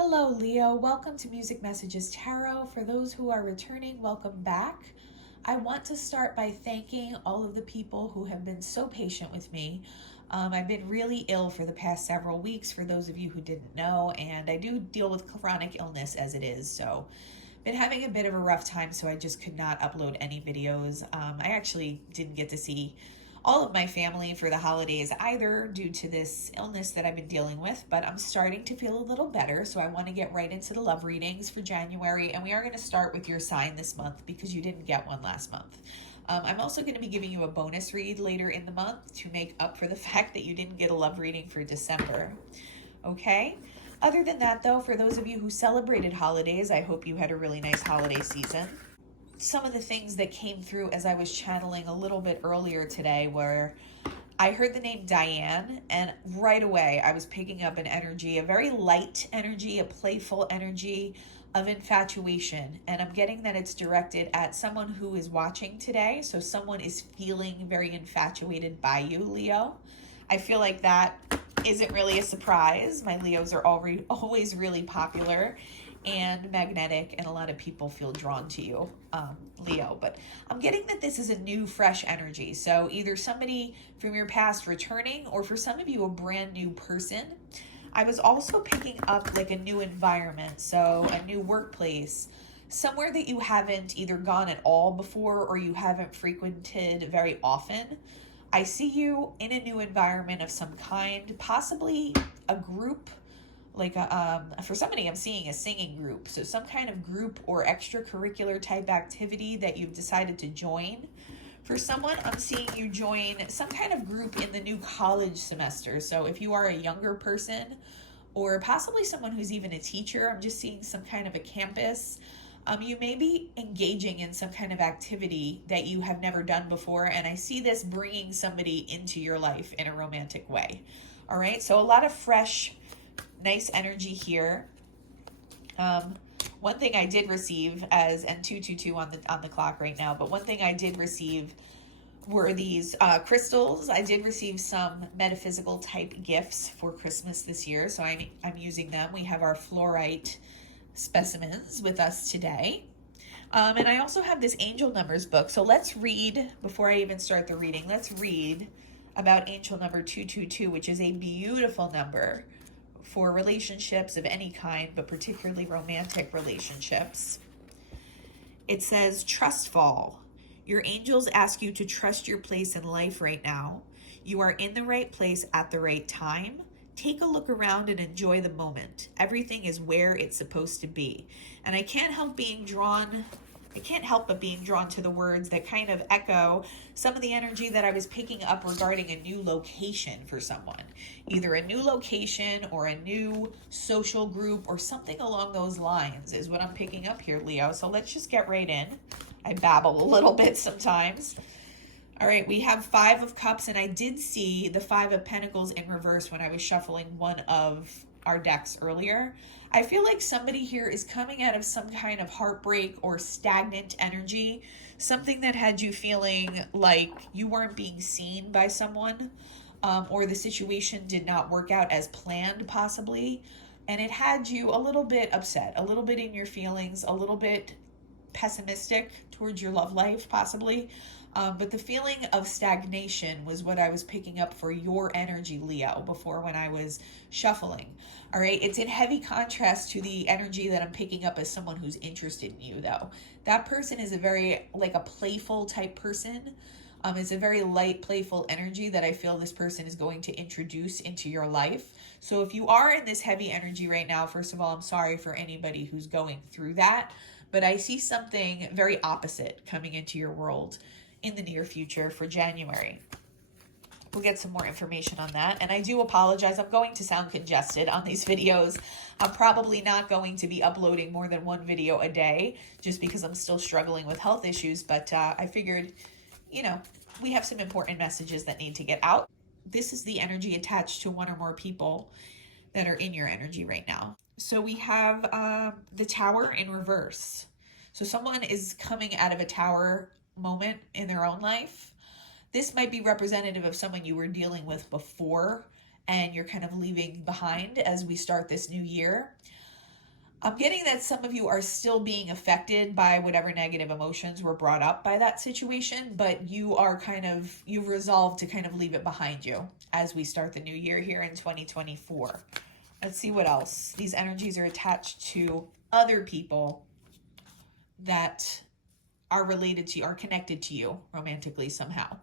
Hello, Leo. Welcome to Music Messages Tarot. For those who are returning, welcome back. I want to start by thanking all of the people who have been so patient with me. I've been really ill for the past several weeks, for those of you who didn't know, and I do deal with chronic illness as it is, so been having a bit of a rough time, so I just could not upload any videos. I actually didn't get to see all of my family for the holidays either due to this illness that I've been dealing with, but I'm starting to feel a little better, so I want to get right into the love readings for January, and we are going to start with your sign this month because you didn't get one last month. I'm also going to be giving you a bonus read later in the month to make up for the fact that you didn't get a love reading for December. Okay? Other than that, though, for those of you who celebrated holidays, I hope you had a really nice holiday season. Some of the things that came through as I was channeling a little bit earlier today were I heard the name Diane, and right away I was picking up an energy, a very light energy, a playful energy of infatuation. And I'm getting that it's directed at someone who is watching today. So someone is feeling very infatuated by you, Leo. I feel like that isn't really a surprise. My Leos are always really popular and magnetic, and a lot of people feel drawn to you, Leo. But I'm getting that this is a new, fresh energy. So either somebody from your past returning, or for some of you, a brand new person. I was also picking up like a new environment, so a new workplace, somewhere that you haven't either gone at all before or you haven't frequented very often. I see you in a new environment of some kind, possibly a group, like for somebody I'm seeing a singing group, so some kind of group or extracurricular type activity that you've decided to join. For someone, I'm seeing you join some kind of group in the new college semester. So if you are a younger person, or possibly someone who's even a teacher, I'm just seeing some kind of a campus. You may be engaging in some kind of activity that you have never done before, and I see this bringing somebody into your life in a romantic way. All right, so a lot of fresh, nice energy here. One thing I did receive and 222 on the clock right now, but one thing I did receive were these crystals. I did receive some metaphysical type gifts for Christmas this year, so I'm using them. We have our fluorite specimens with us today. And I also have this angel numbers book. So let's read, before I even start the reading, let's read about angel number 222, which is a beautiful number for relationships of any kind, but particularly romantic relationships. It says, trust fall. Your angels ask you to trust your place in life right now. You are in the right place at the right time. Take a look around and enjoy the moment. Everything is where it's supposed to be. And I can't help but being drawn to the words that kind of echo some of the energy that I was picking up regarding a new location for someone. Either a new location or a new social group or something along those lines is what I'm picking up here, Leo. So let's just get right in. I babble a little bit sometimes. All right, we have 5 of Cups, and I did see the 5 of Pentacles in reverse when I was shuffling one of our decks earlier. I feel like somebody here is coming out of some kind of heartbreak or stagnant energy, something that had you feeling like you weren't being seen by someone, or the situation did not work out as planned possibly, and it had you a little bit upset, a little bit in your feelings, a little bit pessimistic towards your love life possibly. But the feeling of stagnation was what I was picking up for your energy, Leo, before when I was shuffling. All right, it's in heavy contrast to the energy that I'm picking up as someone who's interested in you, though. That person is a very, like a playful type person. It's a very light, playful energy that I feel this person is going to introduce into your life. So if you are in this heavy energy right now, first of all, I'm sorry for anybody who's going through that. But I see something very opposite coming into your world in the near future for January. We'll get some more information on that. And I do apologize. I'm going to sound congested on these videos. I'm probably not going to be uploading more than 1 video a day just because I'm still struggling with health issues. But I figured, we have some important messages that need to get out. This is the energy attached to 1 or more people that are in your energy right now. So we have the Tower in reverse. So someone is coming out of a tower moment in their own life. This might be representative of someone you were dealing with before and you're kind of leaving behind as we start this new year. I'm getting that some of you are still being affected by whatever negative emotions were brought up by that situation, but you've resolved to kind of leave it behind you as we start the new year here in 2024. Let's see what else. These energies are attached to other people that are related to you, are connected to you romantically somehow.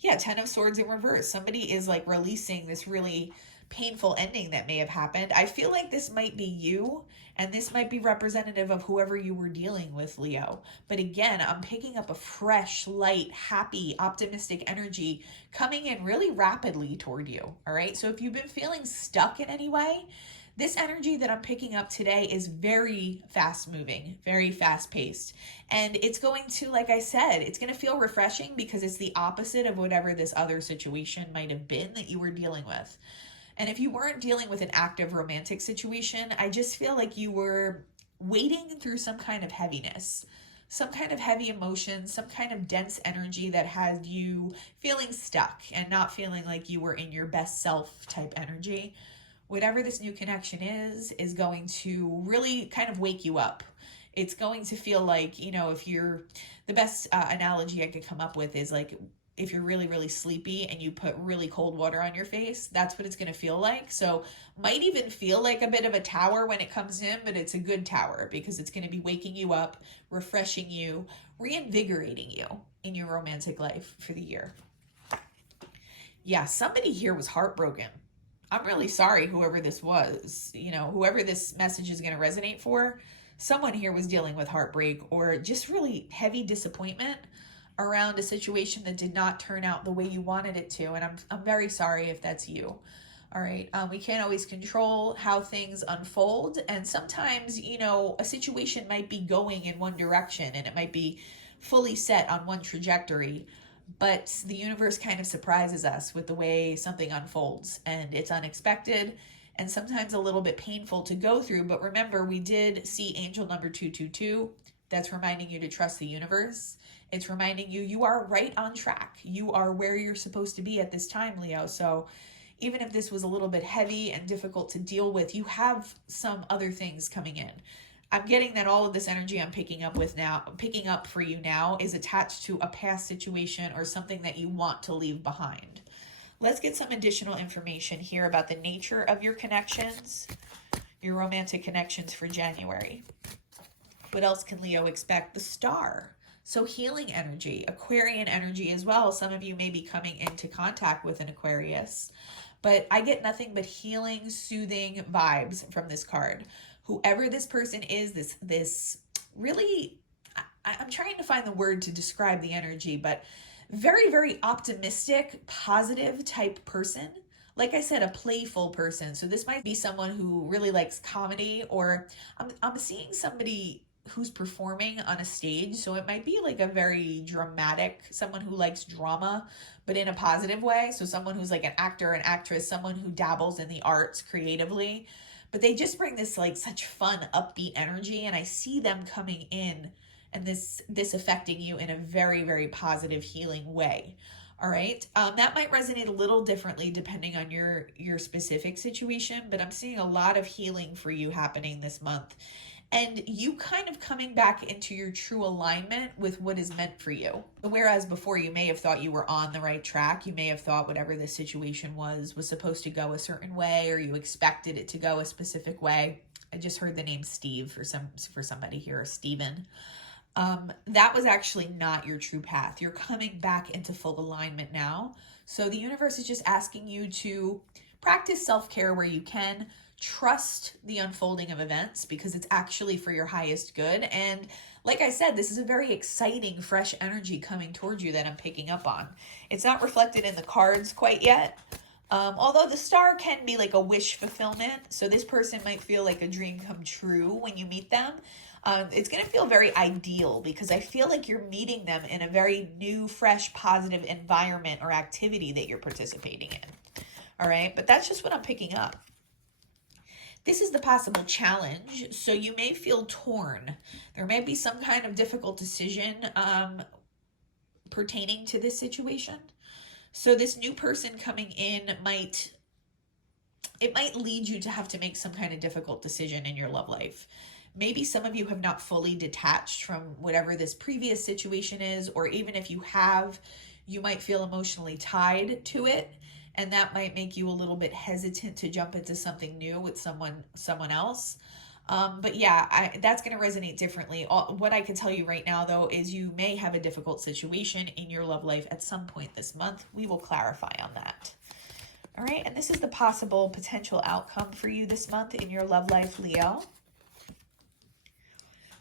Yeah, Ten of Swords in reverse. Somebody is like releasing this really painful ending that may have happened. I feel like this might be you, and this might be representative of whoever you were dealing with, Leo. But again, I'm picking up a fresh, light, happy, optimistic energy coming in really rapidly toward you. All right. So if you've been feeling stuck in any way, this energy that I'm picking up today is very fast moving, very fast paced. And it's going to, like I said, it's going to feel refreshing because it's the opposite of whatever this other situation might have been that you were dealing with. And if you weren't dealing with an active romantic situation, I just feel like you were wading through some kind of heaviness, some kind of heavy emotion, some kind of dense energy that had you feeling stuck and not feeling like you were in your best self type energy. Whatever this new connection is going to really kind of wake you up. It's going to feel like, if you're, the best analogy I could come up with is like, if you're really, really sleepy and you put really cold water on your face, that's what it's going to feel like. So might even feel like a bit of a tower when it comes in, but it's a good tower because it's going to be waking you up, refreshing you, reinvigorating you in your romantic life for the year. Yeah, somebody here was heartbroken. I'm really sorry, whoever this was, whoever this message is going to resonate for. Someone here was dealing with heartbreak or just really heavy disappointment around a situation that did not turn out the way you wanted it to. And I'm very sorry if that's you. All right. We can't always control how things unfold. And sometimes, a situation might be going in one direction and it might be fully set on one trajectory. But the universe kind of surprises us with the way something unfolds, and it's unexpected and sometimes a little bit painful to go through. But remember, we did see angel number 222. That's reminding you to trust the universe. It's reminding you are right on track. You are where you're supposed to be at this time, Leo. So even if this was a little bit heavy and difficult to deal with, you have some other things coming in. I'm getting that all of this energy I'm picking up for you now is attached to a past situation or something that you want to leave behind. Let's get some additional information here about the nature of your connections, your romantic connections for January. What else can Leo expect? The Star. So healing energy, Aquarian energy as well. Some of you may be coming into contact with an Aquarius, but I get nothing but healing, soothing vibes from this card. Whoever this person is, this really, I'm trying to find the word to describe the energy, but very, very optimistic, positive type person. Like I said, a playful person. So this might be someone who really likes comedy, or I'm seeing somebody who's performing on a stage. So it might be like a very dramatic, someone who likes drama, but in a positive way. So someone who's like an actor, an actress, someone who dabbles in the arts creatively. But they just bring this like such fun, upbeat energy, and I see them coming in and this affecting you in a very, very positive, healing way. All right. That might resonate a little differently depending on your specific situation, but I'm seeing a lot of healing for you happening this month. And you kind of coming back into your true alignment with what is meant for you. Whereas before you may have thought you were on the right track, you may have thought whatever the situation was supposed to go a certain way, or you expected it to go a specific way. I just heard the name Steve for somebody here, or Steven. That was actually not your true path. You're coming back into full alignment now. So the universe is just asking you to practice self-care where you can. Trust the unfolding of events because it's actually for your highest good. And like I said, this is a very exciting, fresh energy coming towards you that I'm picking up on. It's not reflected in the cards quite yet. Although the Star can be like a wish fulfillment. So this person might feel like a dream come true when you meet them. It's going to feel very ideal because I feel like you're meeting them in a very new, fresh, positive environment or activity that you're participating in. All right. But that's just what I'm picking up. This is the possible challenge. So you may feel torn. There may be some kind of difficult decision pertaining to this situation. So this new person coming in might it might lead you to have to make some kind of difficult decision in your love life. Maybe some of you have not fully detached from whatever this previous situation is, or even if you have, you might feel emotionally tied to it, and that might make you a little bit hesitant to jump into something new with someone else. But yeah, that's going to resonate differently. What I can tell you right now, though, is you may have a difficult situation in your love life at some point this month. We will clarify on that. All right, and this is the possible potential outcome for you this month in your love life, Leo.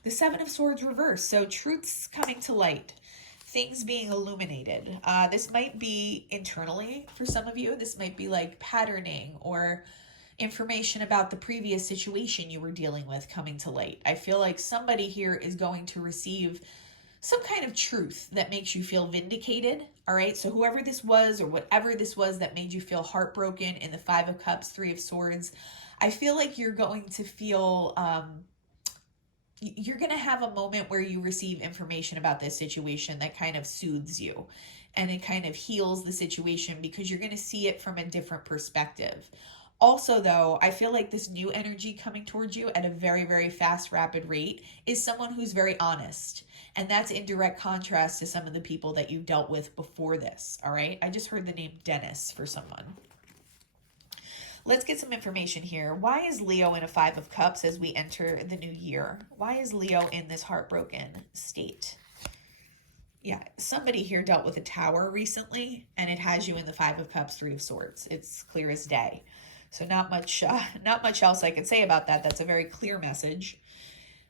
The Seven of Swords reversed, so truths coming to light, things being illuminated. This might be internally for some of you. This might be like patterning or information about the previous situation you were dealing with coming to light. I feel like somebody here is going to receive some kind of truth that makes you feel vindicated. All right, so whoever this was or whatever this was that made you feel heartbroken in the Five of Cups, Three of Swords, I feel like you're going to feel you're going to have a moment where you receive information about this situation that kind of soothes you and it kind of heals the situation because you're going to see it from a different perspective. Also, though, I feel like this new energy coming towards you at a very, very fast, rapid rate is someone who's very honest. And that's in direct contrast to some of the people that you dealt with before this, all right? I just heard the name Dennis for someone. Let's get some information here. Why is Leo in a Five of Cups as we enter the new year? Why is Leo in this heartbroken state? Yeah, somebody here dealt with a Tower recently, and it has you in the Five of Cups, Three of Swords. It's clear as day. So not much else I could say about that. That's a very clear message.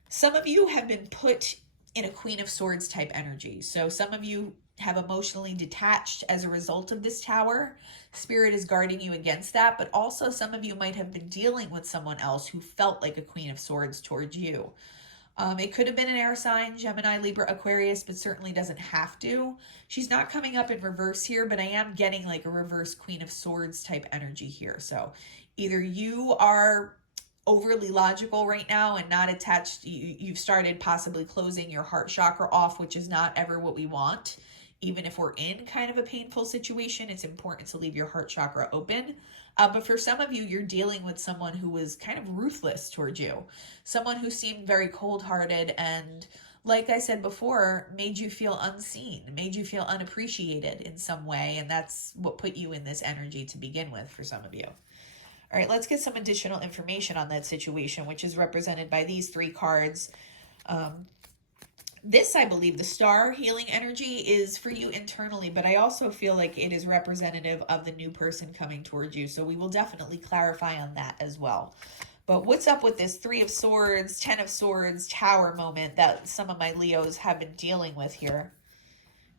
Some of you have been put in a Queen of Swords type energy. So some of you have emotionally detached as a result of this Tower. Spirit is guarding you against that, but also some of you might have been dealing with someone else who felt like a Queen of Swords towards you. It could have been an air sign, Gemini, Libra, Aquarius, but certainly doesn't have to. She's not coming up in reverse here, but I am getting like a reverse Queen of Swords type energy here. So either you are overly logical right now and not attached, you've started possibly closing your heart chakra off, which is not ever what we want. Even if we're in kind of a painful situation, it's important to leave your heart chakra open. But for some of you, you're dealing with someone who was kind of ruthless towards you. Someone who seemed very cold-hearted and, like I said before, made you feel unseen, made you feel unappreciated in some way. And that's what put you in this energy to begin with for some of you. All right, let's get some additional information on that situation, which is represented by these three cards. This, I believe, the star healing energy is for you internally, but I also feel like it is representative of the new person coming towards you. So we will definitely clarify on that as well. But what's up with this Three of Swords, Ten of Swords, Tower moment that some of my Leos have been dealing with here?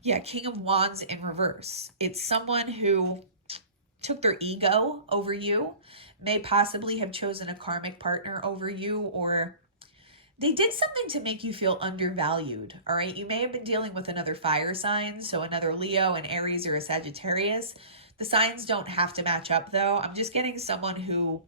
Yeah, King of Wands in reverse. It's someone who took their ego over you, may possibly have chosen a karmic partner over you, or they did something to make you feel undervalued, all right? You may have been dealing with another fire sign, so another Leo, an Aries, or a Sagittarius. The signs don't have to match up, though. I'm just getting someone who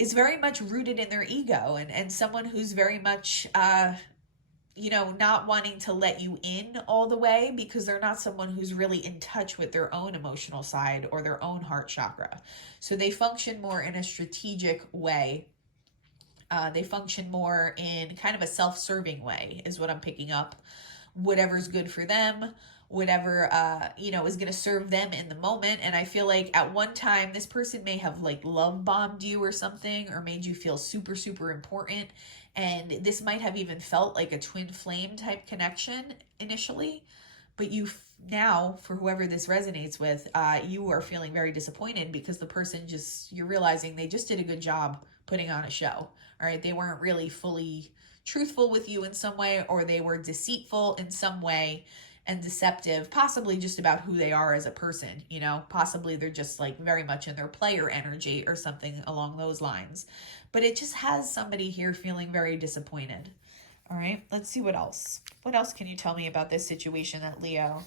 is very much rooted in their ego and someone who's very much, not wanting to let you in all the way because they're not someone who's really in touch with their own emotional side or their own heart chakra. So they function more in a strategic way. They function more in kind of a self-serving way is what I'm picking up. Whatever's good for them, whatever, is going to serve them in the moment. And I feel like at one time, this person may have like love bombed you or something, or made you feel super, super important. And this might have even felt like a twin flame type connection initially. But now, for whoever this resonates with, you are feeling very disappointed because the person you're realizing they just did a good job putting on a show. All right, they weren't really fully truthful with you in some way, or they were deceitful in some way and deceptive, possibly just about who they are as a person, possibly they're just like very much in their player energy or something along those lines. But it just has somebody here feeling very disappointed. All right, let's see what else. What else can you tell me about this situation that Leo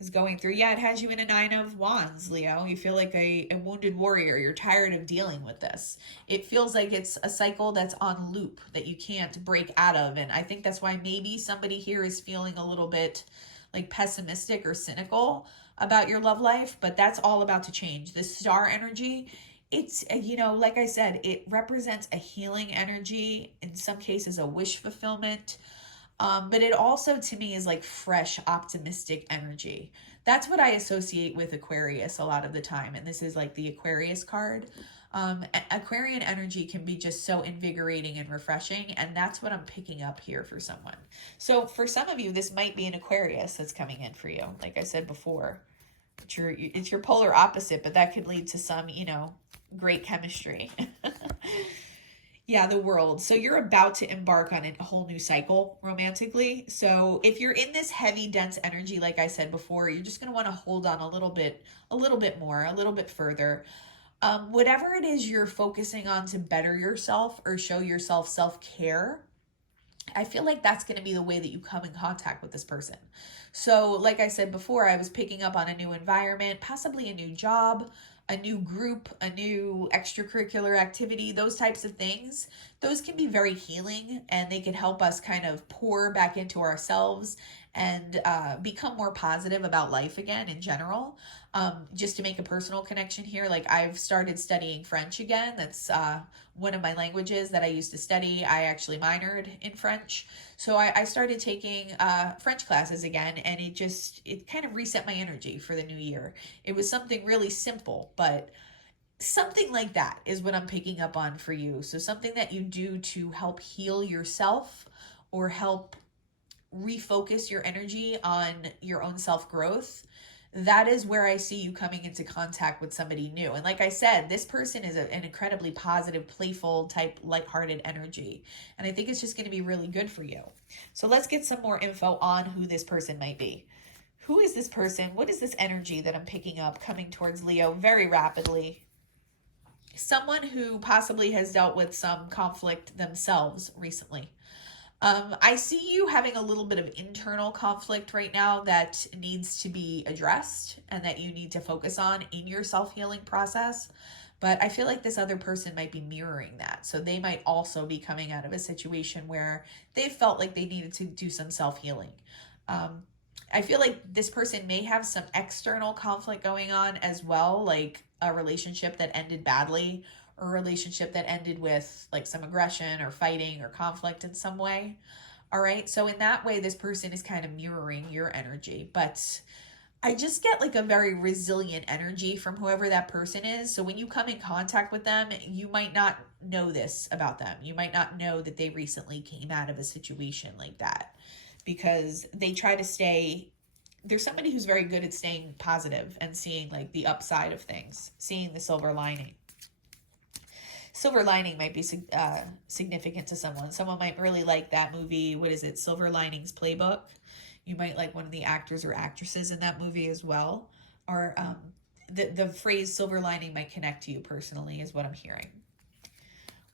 is going through? Yeah, it has you in a Nine of Wands, Leo. You feel like a wounded warrior. You're tired of dealing with this. It feels like it's a cycle that's on loop that you can't break out of. And I think that's why maybe somebody here is feeling a little bit like pessimistic or cynical about your love life, but that's all about to change. This star energy it's, you know, like I said, it represents a healing energy, in some cases a wish fulfillment. But it also to me is like fresh, optimistic energy. That's what I associate with Aquarius a lot of the time. And this is like the Aquarius card. Aquarian energy can be just so invigorating and refreshing. And that's what I'm picking up here for someone. So for some of you, this might be an Aquarius that's coming in for you. Like I said before, it's your polar opposite, but that could lead to some, you know, great chemistry. Yeah, the world. So you're about to embark on a whole new cycle romantically. So if you're in this heavy, dense energy, like I said before, you're just going to want to hold on a little bit more, a little bit further. Whatever it is you're focusing on to better yourself or show yourself self-care, I feel like that's going to be the way that you come in contact with this person. So like I said before, I was picking up on a new environment, possibly a new job, a new group, a new extracurricular activity, those types of things. Those can be very healing, and they can help us kind of pour back into ourselves and become more positive about life again in general. Just to make a personal connection here, like I've started studying French again. That's one of my languages that I used to study. I actually minored in French. So I started taking French classes again, and it kind of reset my energy for the new year. It was something really simple, but something like that is what I'm picking up on for you. So something that you do to help heal yourself or help refocus your energy on your own self-growth. That is where I see you coming into contact with somebody new. And like I said, this person is an incredibly positive, playful type, lighthearted energy. And I think it's just going to be really good for you. So let's get some more info on who this person might be. Who is this person? What is this energy that I'm picking up coming towards Leo very rapidly? Someone who possibly has dealt with some conflict themselves recently. I see you having a little bit of internal conflict right now that needs to be addressed and that you need to focus on in your self-healing process. But I feel like this other person might be mirroring that. So they might also be coming out of a situation where they felt like they needed to do some self-healing. I feel like this person may have some external conflict going on as well, like a relationship that ended badly, or a relationship that ended with like some aggression or fighting or conflict in some way. All right. So in that way, this person is kind of mirroring your energy, but I just get like a very resilient energy from whoever that person is. So when you come in contact with them, you might not know this about them. You might not know that they recently came out of a situation like that, because they try to there's somebody who's very good at staying positive and seeing like the upside of things, seeing the silver lining. Silver lining might be significant to someone. Someone might really like that movie. What is it? Silver Linings Playbook. You might like one of the actors or actresses in that movie as well. Or the phrase silver lining might connect to you personally is what I'm hearing.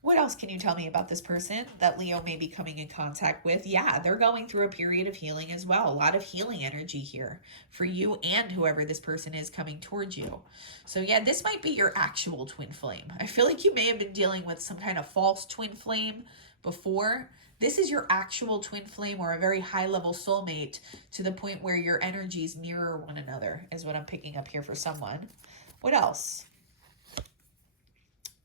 What else can you tell me about this person that Leo may be coming in contact with? Yeah, they're going through a period of healing as well. A lot of healing energy here for you and whoever this person is coming towards you. So yeah, this might be your actual twin flame. I feel like you may have been dealing with some kind of false twin flame before. This is your actual twin flame or a very high level soulmate, to the point where your energies mirror one another is what I'm picking up here for someone. What else?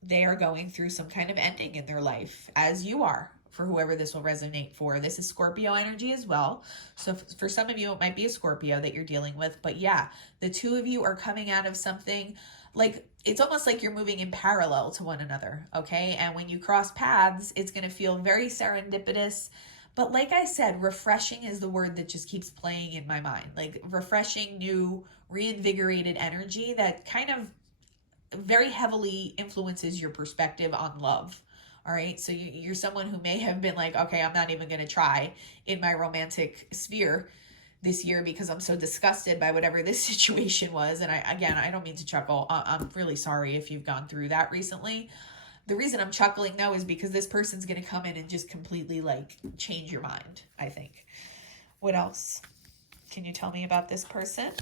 They are going through some kind of ending in their life, as you are, for whoever this will resonate for. This is Scorpio energy as well. So for some of you, it might be a Scorpio that you're dealing with. But yeah, the two of you are coming out of something like, it's almost like you're moving in parallel to one another, okay? And when you cross paths, it's going to feel very serendipitous. But like I said, refreshing is the word that just keeps playing in my mind. Like refreshing, new, reinvigorated energy that kind of very heavily influences your perspective on love. All right. So you're someone who may have been like, okay, I'm not even going to try in my romantic sphere this year because I'm so disgusted by whatever this situation was. And I don't mean to chuckle. I'm really sorry if you've gone through that recently. The reason I'm chuckling though is because this person's going to come in and just completely like change your mind, I think. What else can you tell me about this person?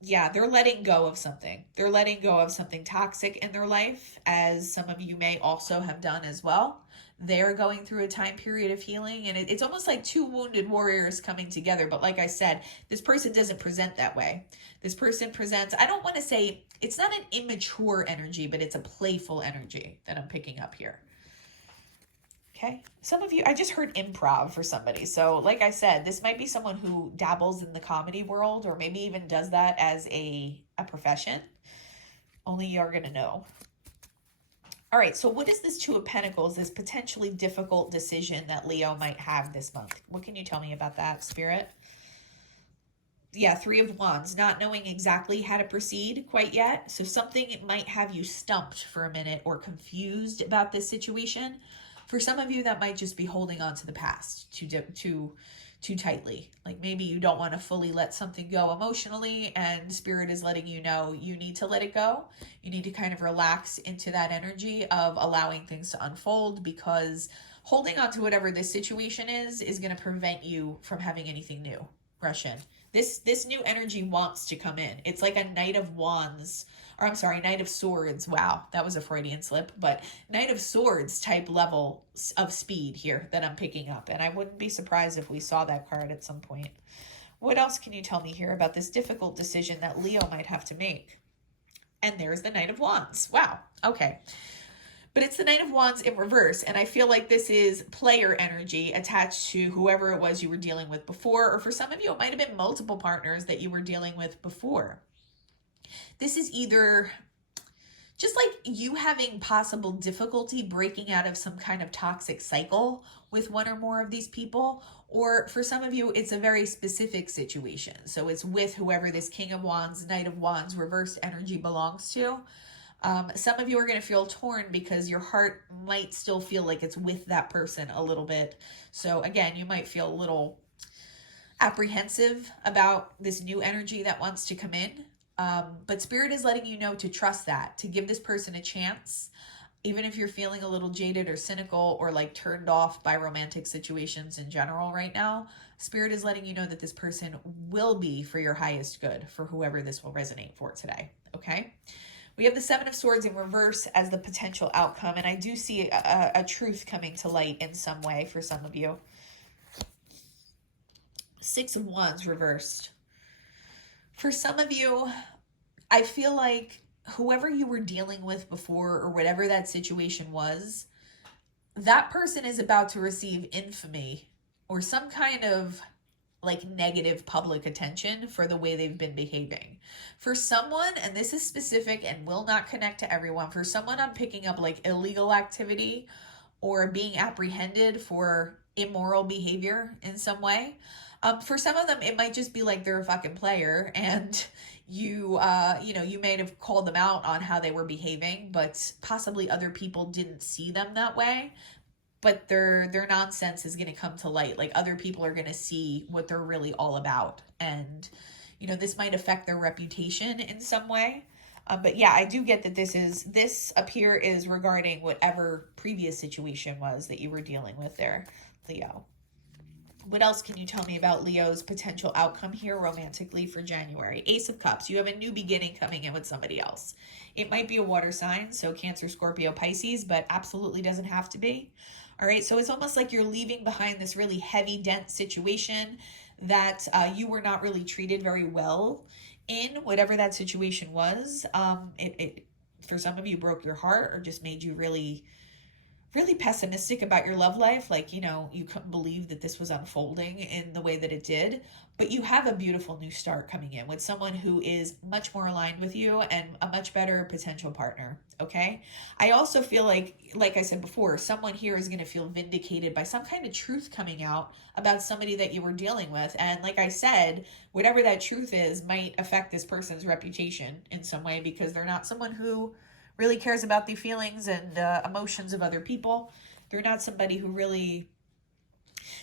Yeah, they're letting go of something. They're letting go of something toxic in their life, as some of you may also have done as well. They're going through a time period of healing, and it's almost like two wounded warriors coming together. But like I said, this person doesn't present that way. This person presents, I don't want to say, it's not an immature energy, but it's a playful energy that I'm picking up here. Okay. Some of you, I just heard improv for somebody. So, like I said, this might be someone who dabbles in the comedy world or maybe even does that as a profession. Only you're going to know. All right. So, what is this Two of Pentacles, this potentially difficult decision that Leo might have this month? What can you tell me about that, Spirit? Yeah, Three of Wands, not knowing exactly how to proceed quite yet. So, something might have you stumped for a minute or confused about this situation. For some of you, that might just be holding on to the past too tightly. Like maybe you don't want to fully let something go emotionally, and Spirit is letting you know you need to let it go. You need to kind of relax into that energy of allowing things to unfold, because holding on to whatever this situation is going to prevent you from having anything new rush in. This new energy wants to come in. It's like a Knight of Wands, or I'm sorry, Knight of Swords. Wow, that was a Freudian slip, but Knight of Swords type level of speed here that I'm picking up. And I wouldn't be surprised if we saw that card at some point. What else can you tell me here about this difficult decision that Leo might have to make? And there's the Knight of Wands. Wow, okay. But it's the Knight of Wands in reverse, and I feel like this is player energy attached to whoever it was you were dealing with before, or for some of you, it might have been multiple partners that you were dealing with before. This is either just like you having possible difficulty breaking out of some kind of toxic cycle with one or more of these people, or for some of you, it's a very specific situation. So it's with whoever this King of Wands, Knight of Wands, reversed energy belongs to. Some of you are going to feel torn because your heart might still feel like it's with that person a little bit. So again, you might feel a little apprehensive about this new energy that wants to come in. But Spirit is letting you know to trust that, to give this person a chance. Even if you're feeling a little jaded or cynical or like turned off by romantic situations in general right now, Spirit is letting you know that this person will be for your highest good, for whoever this will resonate for today. Okay? We have the Seven of Swords in reverse as the potential outcome, and I do see a truth coming to light in some way for some of you. Six of Wands reversed. For some of you, I feel like whoever you were dealing with before, or whatever that situation was, that person is about to receive infamy or some kind of like negative public attention for the way they've been behaving. For someone, and this is specific and will not connect to everyone, for someone I'm picking up like illegal activity or being apprehended for immoral behavior in some way. For some of them, it might just be like they're a fucking player, and you may have called them out on how they were behaving, but possibly other people didn't see them that way. But their nonsense is going to come to light. Like other people are going to see what they're really all about. And, this might affect their reputation in some way. But yeah, I do get that this up here is regarding whatever previous situation was that you were dealing with there, Leo. What else can you tell me about Leo's potential outcome here romantically for January? Ace of Cups. You have a new beginning coming in with somebody else. It might be a water sign, so Cancer, Scorpio, Pisces, but absolutely doesn't have to be. All right, so it's almost like you're leaving behind this really heavy, dense situation that you were not really treated very well in, whatever that situation was. It for some of you broke your heart or just made you really pessimistic about your love life. Like, you couldn't believe that this was unfolding in the way that it did. But you have a beautiful new start coming in with someone who is much more aligned with you and a much better potential partner. Okay. I also feel like I said before, someone here is going to feel vindicated by some kind of truth coming out about somebody that you were dealing with. And like I said, whatever that truth is might affect this person's reputation in some way, because they're not someone who really cares about the feelings and emotions of other people. They're not somebody who really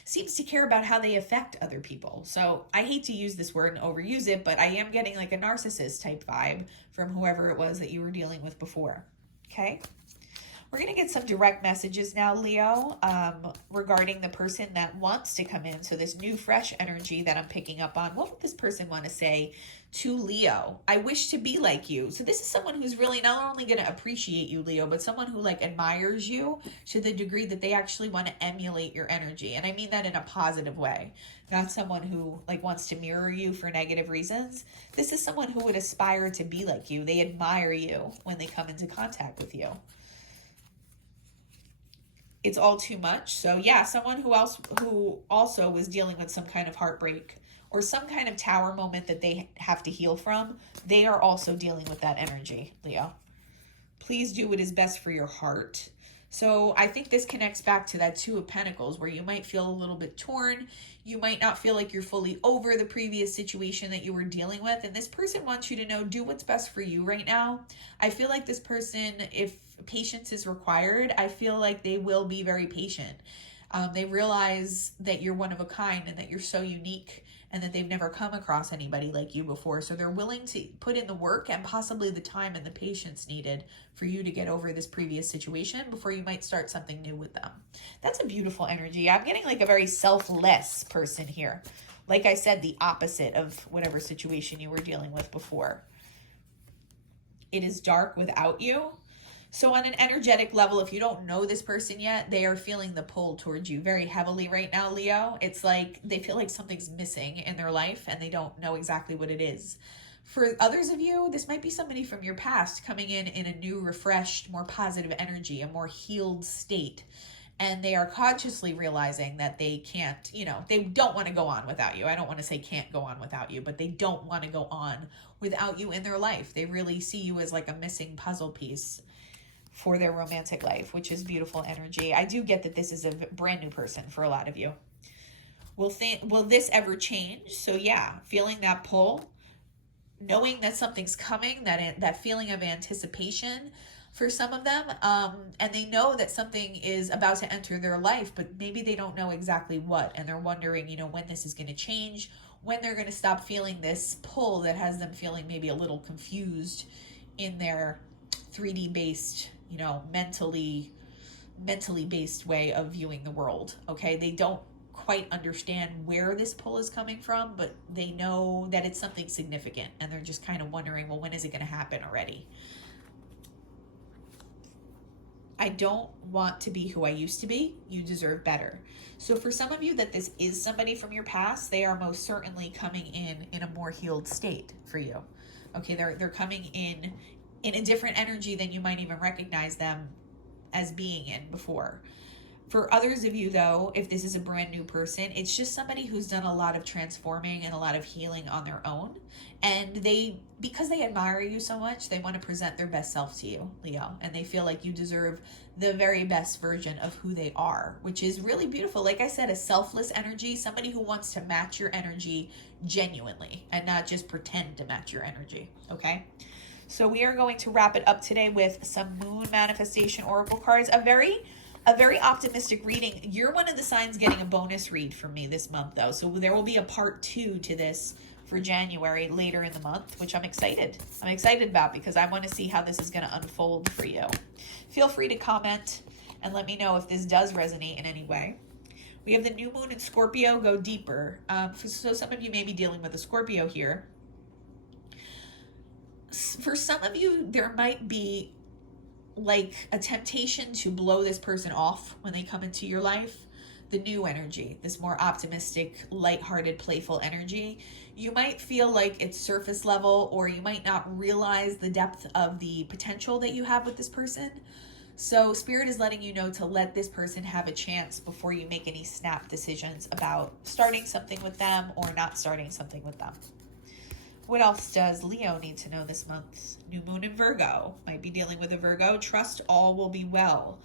seems to care about how they affect other people. So I hate to use this word and overuse it, but I am getting like a narcissist type vibe from whoever it was that you were dealing with before. Okay. We're going to get some direct messages now, Leo, regarding the person that wants to come in. So this new, fresh energy that I'm picking up on. What would this person want to say to Leo? I wish to be like you. So this is someone who's really not only going to appreciate you, Leo, but someone who like admires you to the degree that they actually want to emulate your energy. And I mean that in a positive way. Not someone who like wants to mirror you for negative reasons. This is someone who would aspire to be like you. They admire you when they come into contact with you. It's all too much. So yeah, someone who also was dealing with some kind of heartbreak or some kind of tower moment that they have to heal from, they are also dealing with that energy, Leo. Please do what is best for your heart. So I think this connects back to that Two of Pentacles where you might feel a little bit torn. You might not feel like you're fully over the previous situation that you were dealing with. And this person wants you to know, do what's best for you right now. I feel like this person, if patience is required, I feel like they will be very patient. They realize that you're one of a kind and that you're so unique and that they've never come across anybody like you before. So they're willing to put in the work and possibly the time and the patience needed for you to get over this previous situation before you might start something new with them. That's a beautiful energy. I'm getting like a very selfless person here. Like I said, the opposite of whatever situation you were dealing with before. It is dark without you. So on an energetic level, if you don't know this person yet, they are feeling the pull towards you very heavily right now, Leo. It's like they feel like something's missing in their life and they don't know exactly what it is. For others of you, this might be somebody from your past coming in a new, refreshed, more positive energy, a more healed state. And they are consciously realizing that they can't, they don't want to go on without you. I don't want to say can't go on without you, but they don't want to go on without you in their life. They really see you as like a missing puzzle piece for their romantic life, which is beautiful energy. I do get that this is a brand new person for a lot of you. Will this ever change? So yeah, feeling that pull, knowing that something's coming, that feeling of anticipation for some of them, and they know that something is about to enter their life, but maybe they don't know exactly what, and they're wondering, when this is going to change, when they're going to stop feeling this pull that has them feeling maybe a little confused in their 3D based, mentally based way of viewing the world. Okay. They don't quite understand where this pull is coming from, but they know that it's something significant and they're just kind of wondering, well, when is it going to happen already? I don't want to be who I used to be. You deserve better. So for some of you that this is somebody from your past, they are most certainly coming in a more healed state for you. Okay. They're coming in a different energy than you might even recognize them as being in before. For others of you, though, if this is a brand new person, it's just somebody who's done a lot of transforming and a lot of healing on their own. And because they admire you so much, they want to present their best self to you, Leo. And they feel like you deserve the very best version of who they are, which is really beautiful. Like I said, a selfless energy, somebody who wants to match your energy genuinely and not just pretend to match your energy, okay? So we are going to wrap it up today with some Moon Manifestation Oracle cards. A very optimistic reading. You're one of the signs getting a bonus read from me this month, though. So there will be a part 2 to this for January later in the month, which I'm excited about because I want to see how this is going to unfold for you. Feel free to comment and let me know if this does resonate in any way. We have the new moon in Scorpio. Go deeper. So some of you may be dealing with a Scorpio here. For some of you, there might be like a temptation to blow this person off when they come into your life. The new energy, this more optimistic, lighthearted, playful energy, you might feel like it's surface level, or you might not realize the depth of the potential that you have with this person. So Spirit is letting you know to let this person have a chance before you make any snap decisions about starting something with them or not starting something with them. What else does Leo need to know this month? New moon in Virgo. Might be dealing with a Virgo. Trust all will be well.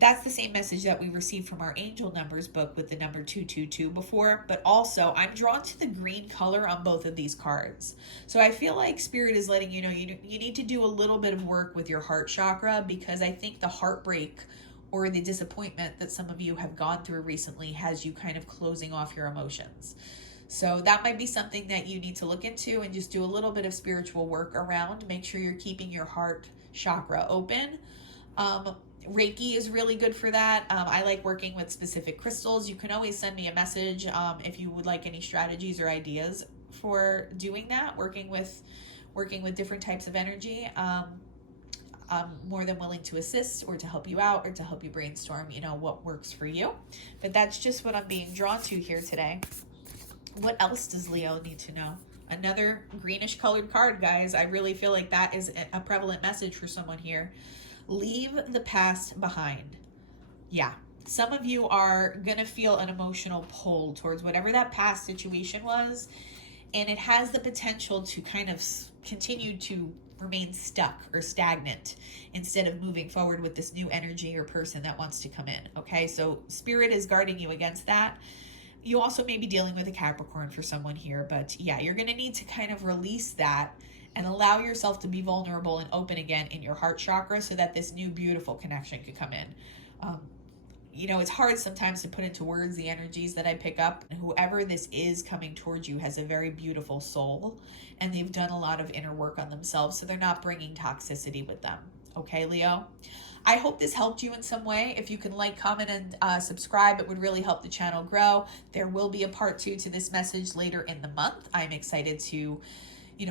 That's the same message that we received from our angel numbers book with the number 222 before, but also I'm drawn to the green color on both of these cards. So I feel like Spirit is letting you know you need to do a little bit of work with your heart chakra, because I think the heartbreak or the disappointment that some of you have gone through recently has you kind of closing off your emotions. So that might be something that you need to look into and just do a little bit of spiritual work around. Make sure you're keeping your heart chakra open. Reiki is really good for that. I like working with specific crystals. You can always send me a message if you would like any strategies or ideas for doing that, working with different types of energy. I'm more than willing to assist or to help you out or to help you brainstorm, what works for you. But that's just what I'm being drawn to here today. What else does Leo need to know? Another greenish colored card, guys. I really feel like that is a prevalent message for someone here. Leave the past behind. Yeah. Some of you are going to feel an emotional pull towards whatever that past situation was. And it has the potential to kind of continue to remain stuck or stagnant instead of moving forward with this new energy or person that wants to come in. Okay. So Spirit is guarding you against that. You also may be dealing with a Capricorn for someone here, but yeah, you're going to need to kind of release that and allow yourself to be vulnerable and open again in your heart chakra so that this new beautiful connection could come in. It's hard sometimes to put into words the energies that I pick up. And whoever this is coming towards you has a very beautiful soul, and they've done a lot of inner work on themselves, so they're not bringing toxicity with them. Okay, Leo? I hope this helped you in some way. If you can like, comment, and subscribe, it would really help the channel grow. There will be a part 2 to this message later in the month. I'm excited to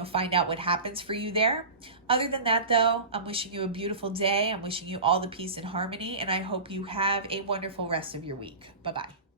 find out what happens for you there. Other than that, though, I'm wishing you a beautiful day. I'm wishing you all the peace and harmony, and I hope you have a wonderful rest of your week. Bye-bye.